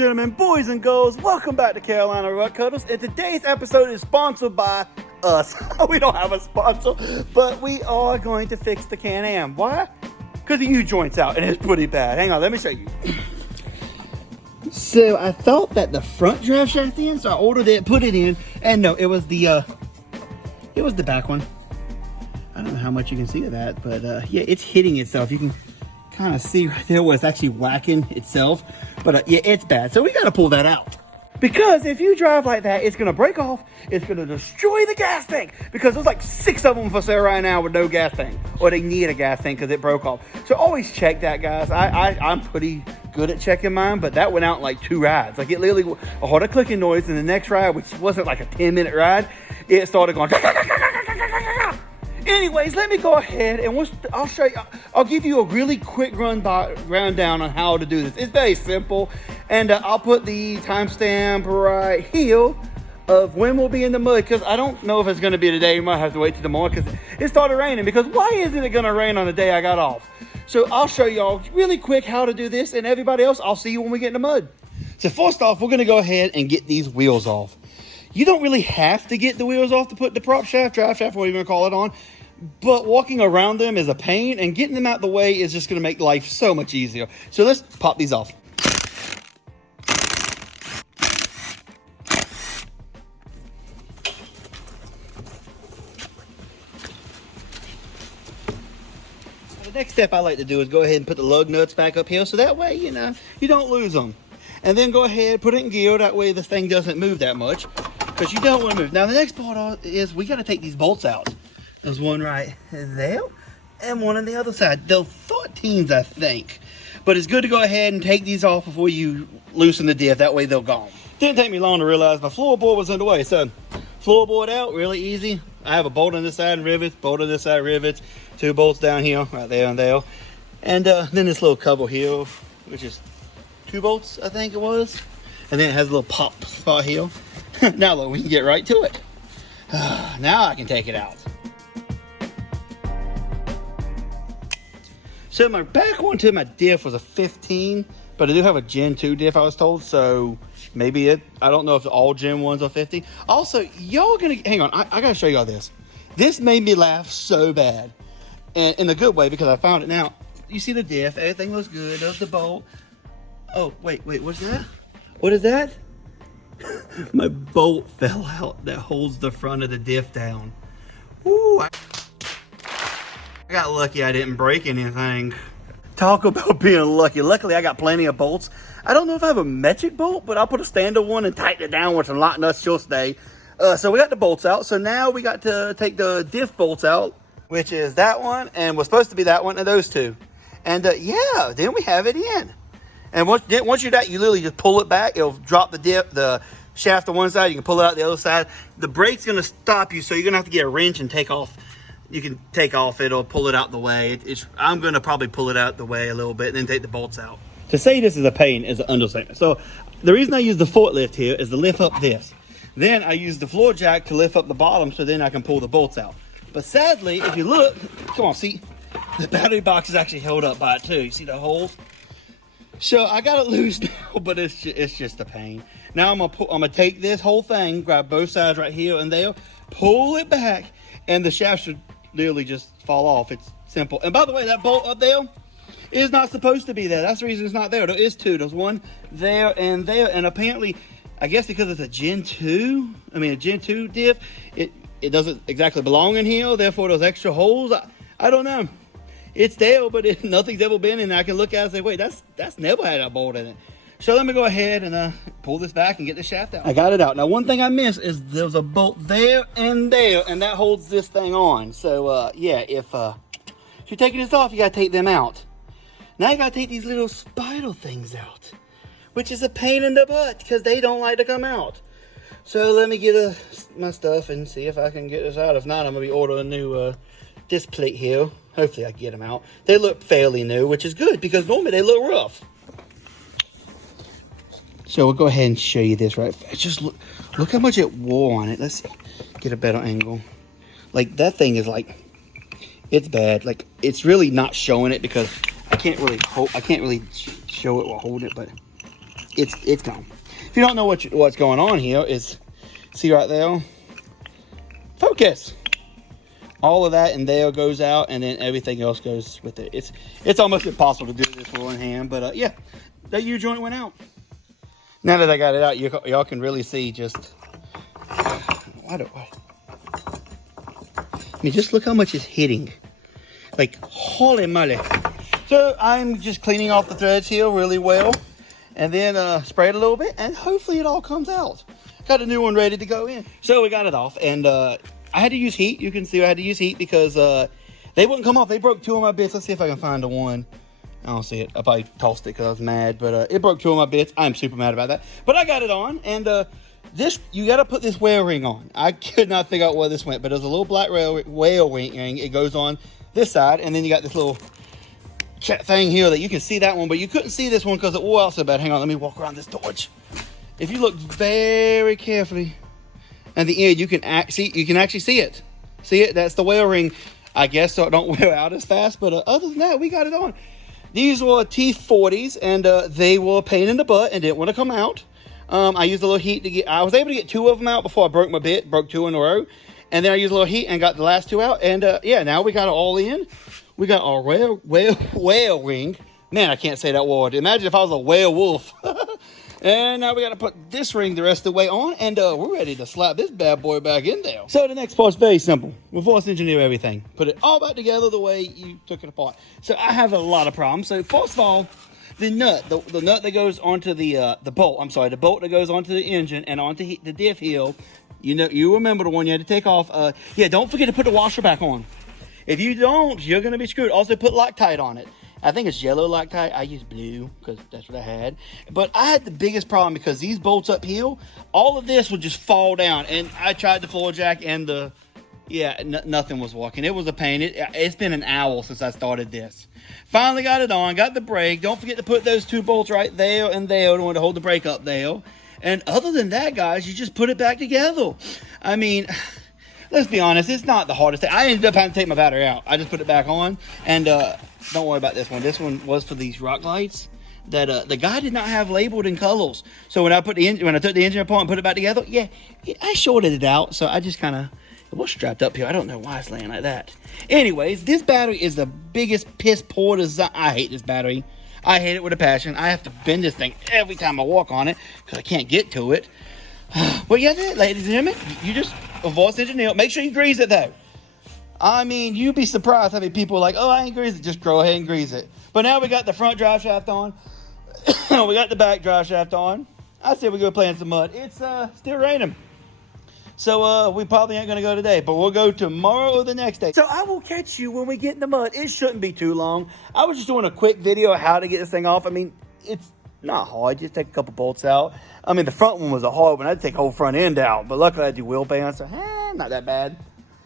gentlemen, boys and girls, welcome back to Carolina Rut Cuddles. And today's episode is sponsored by us. We don't have a sponsor, but we are going to fix the Can-Am. Why? Because the U-joint's out and it's pretty bad. Hang on, let me show you. So I thought that the front drive shaft in, so I ordered it, put it in, and no, it was the back one. I don't know how much you can see of that, but yeah, it's hitting itself. You can kind of see right there where it's actually whacking itself, but yeah, it's bad. So we got to pull that out. Because if you drive like that, it's going to break off. It's going to destroy the gas tank. Because there's like 6 of them for sale right now with no gas tank. Or they need a gas tank because it broke off. So always check that, guys. I'm pretty good at checking mine, but that went out in like 2 rides. Like it literally, I heard a clicking noise, and the next ride, which wasn't like a 10-minute ride, it started going. Anyways, let me go ahead and I'll show you. I'll give you a really quick rundown on how to do this. It's very simple, and I'll put the timestamp right here of when we'll be in the mud, because I don't know if it's going to be today. You might have to wait till tomorrow because it started raining. Because why isn't it going to rain on the day I got off? So I'll show y'all really quick how to do this, and everybody else, I'll see you when we get in the mud. So first off, we're going to go ahead and get these wheels off. You don't really have to get the wheels off to put the prop shaft, drive shaft, whatever you want to call it on. But walking around them is a pain, and getting them out the way is just going to make life so much easier. So let's pop these off. The next step I like to do is go ahead and put the lug nuts back up here, so that way, you know, you don't lose them. And then go ahead, put it in gear, that way this thing doesn't move that much, because you don't want to move. Now the next part is we got to take these bolts out. There's one right there and one on the other side. They're 13s, I think. But it's good to go ahead and take these off before you loosen the diff. That way they're gone. Didn't take me long to realize my floorboard was underway. So floorboard out, really easy. I have a bolt on this side and rivets, bolt on this side, rivets, 2 bolts down here, right there and there. And then this little cover here, which is 2 bolts, I think it was. And then it has a little pop spot here. Now look, we can get right to it. Now I can take it out. So my back one to my diff was a 15, but I do have a Gen 2 diff, I was told, so maybe I don't know if all Gen 1s are 50. Also, y'all gonna, hang on, I gotta show y'all this. This made me laugh so bad, and in a good way, because I found it now. You see the diff, everything looks good, there's the bolt. Oh, wait, what's that? What is that? My bolt fell out that holds the front of the diff down. Ooh, I got lucky I didn't break anything. Talk about being lucky. Luckily, I got plenty of bolts. I don't know if I have a metric bolt, but I'll put a standard one and tighten it down with some lock nuts. She'll stay. So we got the bolts out. So now we got to take the diff bolts out, which is that one, and was supposed to be that one, and those 2. And yeah, then we have it in. And once you're that, you literally just pull it back. It'll drop the shaft on one side. You can pull it out the other side. The brake's going to stop you, so you're going to have to get a wrench and take off. You can take off, it'll pull it out the way. I'm going to probably pull it out the way a little bit and then take the bolts out. To say this is a pain is an understatement. So the reason I use the forklift here is to lift up this. Then I use the floor jack to lift up the bottom, so then I can pull the bolts out. But sadly, if you look, come on, see, the battery box is actually held up by it too. You see the holes? So I got it loose now, but it's just a pain. Now I'm gonna take this whole thing, grab both sides right here and there, pull it back, and the shaft should literally just fall off. It's simple. And by the way, that bolt up there is not supposed to be there. That's the reason it's not there. There is 2. There's one there. And apparently, I guess because it's a Gen 2, a Gen 2 diff, it doesn't exactly belong in here. Therefore, those extra holes, I don't know. It's there, but nothing's ever been in. I can look at it and say, wait, that's never had a bolt in it. So let me go ahead and pull this back and get the shaft out. I got it out. Now, one thing I missed is there's a bolt there, and that holds this thing on. So, yeah, if you're taking this off, you got to take them out. Now you got to take these little spiral things out, which is a pain in the butt because they don't like to come out. So let me get my stuff and see if I can get this out. If not, I'm going to be ordering a new disc plate here. Hopefully I can get them out. They look fairly new, which is good because normally they look rough. So we'll go ahead and show you this right. Just look how much it wore on it. Let's get a better angle. Like that thing is like, it's bad. Like it's really not showing it because I can't really show it while holding it, but it's gone. If you don't know what's going on here, is see right there, focus. All of that and there goes out, and then everything else goes with it. It's almost impossible to do this with one hand, but yeah, that U-joint went out. Now that I got it out, y'all can really see just. I mean, just look how much it's hitting. Like, holy moly. So I'm just cleaning off the threads here really well, and then spray it a little bit, and hopefully it all comes out. Got a new one ready to go in. So we got it off, and I had to use heat. You can see I had to use heat because they wouldn't come off. They broke 2 of my bits. Let's see if I can find the one. I don't see it. I probably tossed it because I was mad, but it broke 2 of my bits. I'm super mad about that. But I got it on, and you got to put this whale ring on. I could not figure out where this went, but there's a little black whale ring. It goes on this side, and then you got this little thing here that you can see that one, but you couldn't see this one because it wore out so bad. Hang on, let me walk around this torch. If you look very carefully, at the end, you can actually see it. See it? That's the whale ring, I guess, so it don't wear out as fast. But other than that, we got it on. These were T40s, and they were a pain in the butt and didn't want to come out. I used a little heat to get. I was able to get 2 of them out before I broke my bit. Broke 2 in a row, and then I used a little heat and got the last 2 out. And yeah, now we got it all in. We got our whale ring. Man, I can't say that word. Imagine if I was a werewolf. And now we got to put this ring the rest of the way on, and we're ready to slap this bad boy back in there. So the next part's very simple. Reverse engineer everything. Put it all back together the way you took it apart. So I have a lot of problems. So first of all, the nut, the nut that goes onto the bolt. I'm sorry, the bolt that goes onto the engine and onto the diff heel. You remember the one you had to take off. Yeah, don't forget to put the washer back on. If you don't, you're going to be screwed. Also, put Loctite on it. I think it's yellow Loctite. I use blue because that's what I had. But I had the biggest problem because these bolts up here, all of this would just fall down. And I tried the floor jack and nothing was working. It was a pain. It's been an hour since I started this. Finally got it on, got the brake. Don't forget to put those 2 bolts right there and there in order to hold the brake up there. And other than that, guys, you just put it back together. I mean, let's be honest, it's not the hardest thing. I ended up having to take my battery out. I just put it back on, and don't worry about this one. This one was for these rock lights that the guy did not have labeled in colors. So when I took the engine apart and put it back together, yeah, I shorted it out. So I just kind of, it was strapped up here. I don't know why it's laying like that. Anyways, this battery is the biggest piss poor design. I hate this battery. I hate it with a passion. I have to bend this thing every time I walk on it because I can't get to it. But yeah, ladies and gentlemen, you just reverse engineer. Make sure you grease it though. I mean, you'd be surprised how many people are like, oh, I ain't grease it. Just go ahead and grease it. But now we got the front drive shaft on. We got the back drive shaft on. I said we go play in some mud. It's still raining. So we probably ain't going to go today, but we'll go tomorrow or the next day. So I will catch you when we get in the mud. It shouldn't be too long. I was just doing a quick video of how to get this thing off. I mean, it's not hard. Just take a couple bolts out. I mean, the front one was a hard one. I had to take the whole front end out, but luckily I do wheel bands, so not that bad.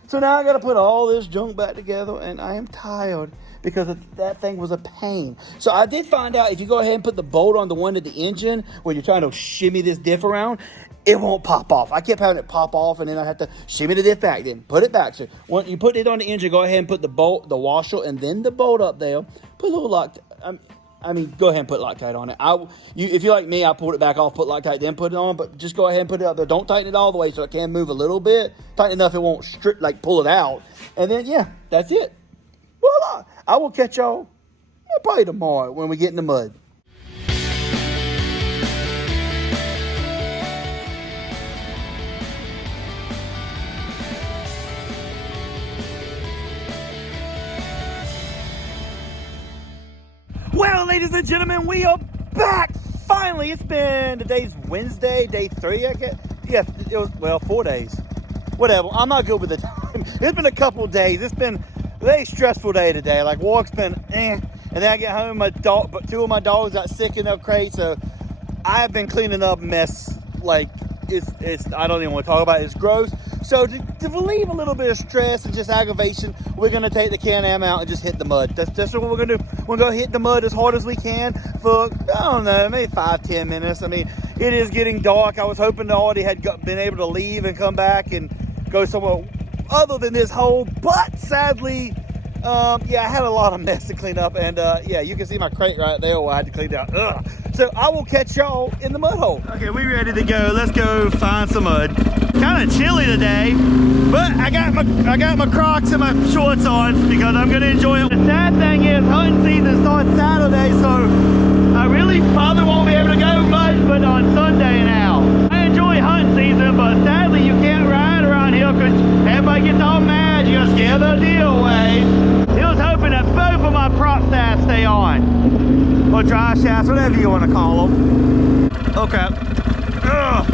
So now I got to put all this junk back together, and I am tired because that thing was a pain. So I did find out if you go ahead and put the bolt on the one at the engine where you're trying to shimmy this diff around, it won't pop off. I kept having it pop off, and then I had to shimmy the diff back, then put it back. So when you put it on the engine, go ahead and put the bolt, the washer, and then the bolt up there. Put a little go ahead and put Loctite on it. If you're like me, I pulled it back off, put Loctite, then put it on. But just go ahead and put it up there. Don't tighten it all the way so it can move a little bit. Tighten enough it won't pull it out. And then, yeah, that's it. Voila. I will catch y'all probably tomorrow when we get in the mud. Well, ladies and gentlemen, we are back. Finally, today's Wednesday, day 3, I guess. Yeah, it was, 4 days. Whatever, I'm not good with the time. It's been a couple days. It's been a very stressful day today. Like, work's been And then I get home, but 2 of my dogs got sick in their crate, so I've been cleaning up mess. Like, it's I don't even want to talk about it. It's gross. So to relieve a little bit of stress and just aggravation, we're going to take the Can-Am out and just hit the mud. That's what we're going to do. We're going to hit the mud as hard as we can for, I don't know, maybe 5-10 minutes. I mean, it is getting dark. I was hoping I already had been able to leave and come back and go somewhere other than this hole. But sadly, I had a lot of mess to clean up. And yeah, you can see my crate right there where I had to clean it out. Ugh. So I will catch y'all in the mud hole. Okay, we ready to go. Let's go find some mud. Kind of chilly today, but I got my Crocs and my shorts on because I'm gonna enjoy it. The sad thing is hunting season starts Saturday, so I really probably won't be able to go much but on Sunday now. I enjoy hunting season, but sadly you can't ride around here because everybody gets all mad. You gotta scare the deer away. He was hoping that both of my prop shafts stay on. Or dry shafts, whatever you want to call them. Okay. Ugh.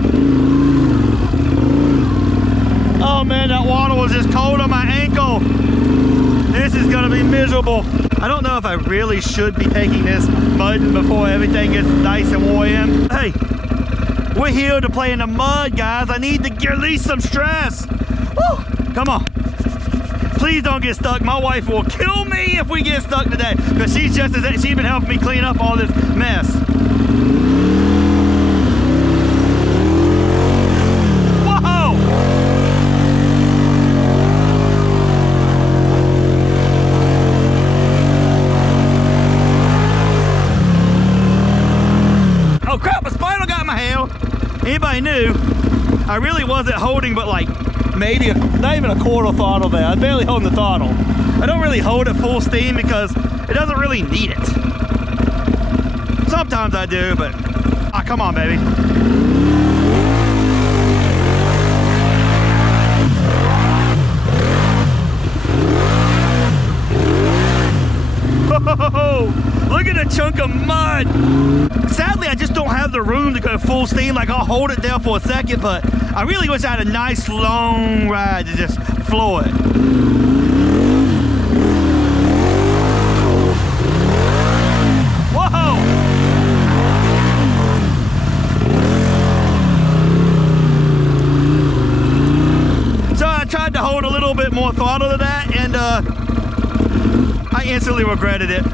Oh man, that water was just cold on my ankle. This is gonna be miserable. I don't know if I really should be taking this mudding before everything gets nice and warm in. Hey, we're here to play in the mud, guys. I need to release some stress. Woo. Come on. Please don't get stuck. My wife will kill me if we get stuck today because she's been helping me clean up all this mess. Whoa! Oh crap, a spider got in my hair. Anybody knew, I really wasn't holding but like maybe not even a quarter throttle there. I was barely holding the throttle. I don't really hold it full steam because it doesn't really need it. Sometimes I do, but come on, baby. Oh, look at the chunk of mud. Sadly, I just don't have the room to go full steam. Like I'll hold it there for a second, but I really wish I had a nice long ride to just floor it. Whoa! So I tried to hold a little bit more throttle to that, and I instantly regretted it.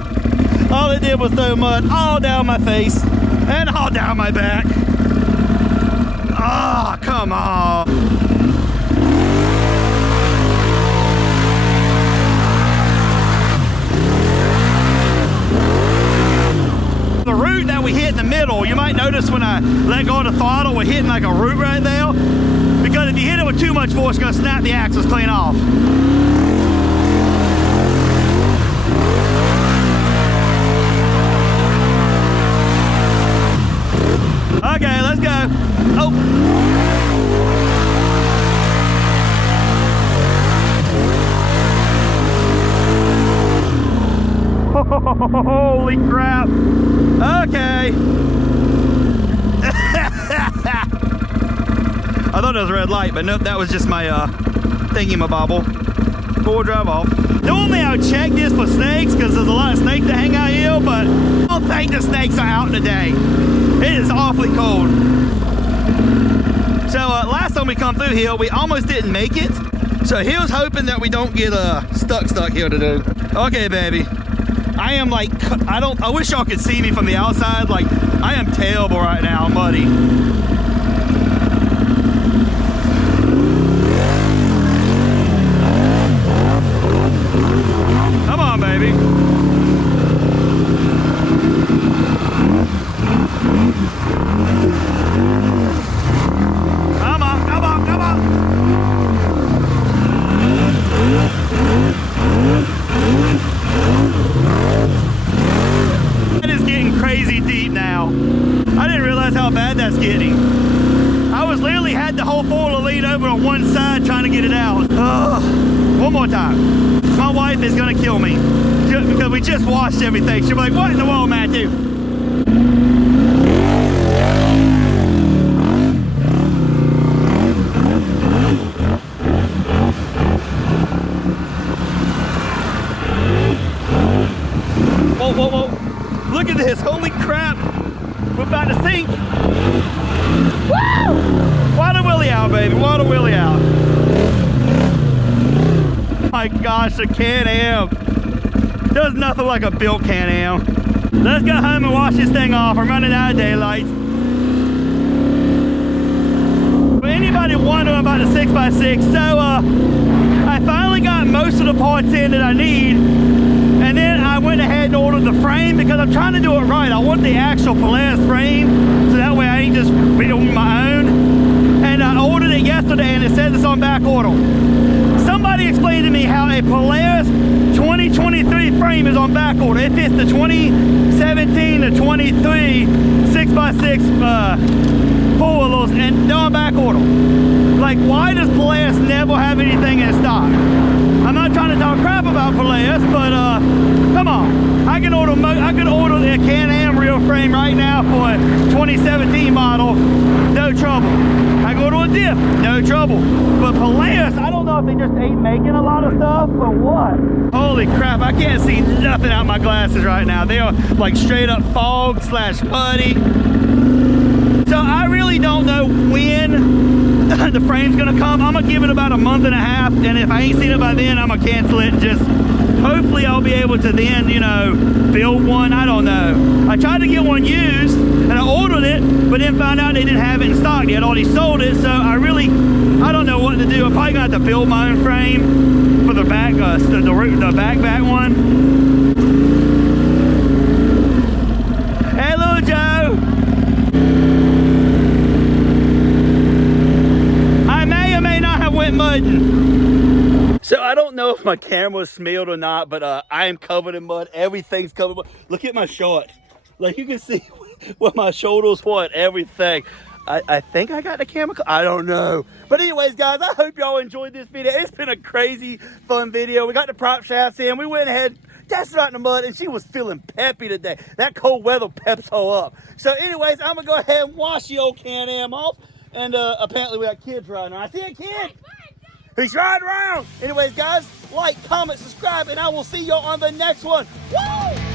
All it did was throw mud all down my face and all down my back. Ah, oh, come on. The root that we hit in the middle, you might notice when I let go of the throttle, we're hitting like a root right there. Because if you hit it with too much force, it's gonna snap the axles clean off. Okay, let's go. Oh. Holy crap. Okay. I thought it was a red light, but nope, that was just my thingy-mabobble. Forward drive off. Normally I would check this for snakes because there's a lot of snakes that hang out here, but I don't think the snakes are out today. It is awfully cold. So last time we come through here, we almost didn't make it. So he was hoping that we don't get stuck here today. Okay, baby. I am like, I wish y'all could see me from the outside. Like, I am terrible right now. I'm muddy. Come on, baby. Come on, come on, come on. It is getting crazy deep now. I didn't realize how bad that's getting. I was literally had the whole four-wheeler lead over on one side trying to get it out. One more time. My wife is gonna kill me because we just washed everything. She'll be like, what in the world, Matthew? Whoa, whoa, whoa. Look at this, holy crap. We're about to sink. Woo! Water Willie out, baby, water Willie out. My gosh, the Can-Am. There's nothing like a built Can-Am. Let's go home and wash this thing off. I'm running out of daylight. For anybody wondering about the 6x6, so I finally got most of the parts in that I need. And then I went ahead and ordered the frame because I'm trying to do it right. I want the actual Polaris frame, so that way I ain't just building my own. And I ordered it yesterday and it says it's on back order. Somebody explained to me how a Polaris 2023 frame is on back order. It fits the 2017 to 23 6x6 four-wheelers and they're on back order. Like, why does Polaris never have anything in stock? I'm not trying to talk crap about Polaris, but come on. I can order the Can-Am real frame right now for a 2017 model, no trouble. I go to a diff, no trouble. But Polaris, I don't know if they just ain't making a lot of stuff or what. Holy crap, I can't see nothing out my glasses right now. They are like straight up fog / muddy. So I really don't know when the frame's gonna come. I'm gonna give it about a month and a half, and if I ain't seen it by then, I'm gonna cancel it and just hopefully I'll be able to then, you know, build one. I don't know. I tried to get one used and I ordered it, but then found out they didn't have it in stock. They had already sold it, so I don't know what to do. I'm probably gonna have to build my own frame for the back, the back one. Hello, Joe. I may or may not have went mudding. So I don't know if my camera's smeared or not, but I am covered in mud. Everything's covered in mud. Look at my shorts. Like, you can see where my shoulders were, everything. I think I got the camera. I don't know. But anyways, guys, I hope y'all enjoyed this video. It's been a crazy, fun video. We got the prop shafts in. We went ahead, tested out in the mud, and she was feeling peppy today. That cold weather peps her up. So anyways, I'm going to go ahead and wash the old Can-Am off. And apparently we got kids riding around. I see a kid. He's riding around. Anyways, guys, like, comment, subscribe, and I will see y'all on the next one. Woo!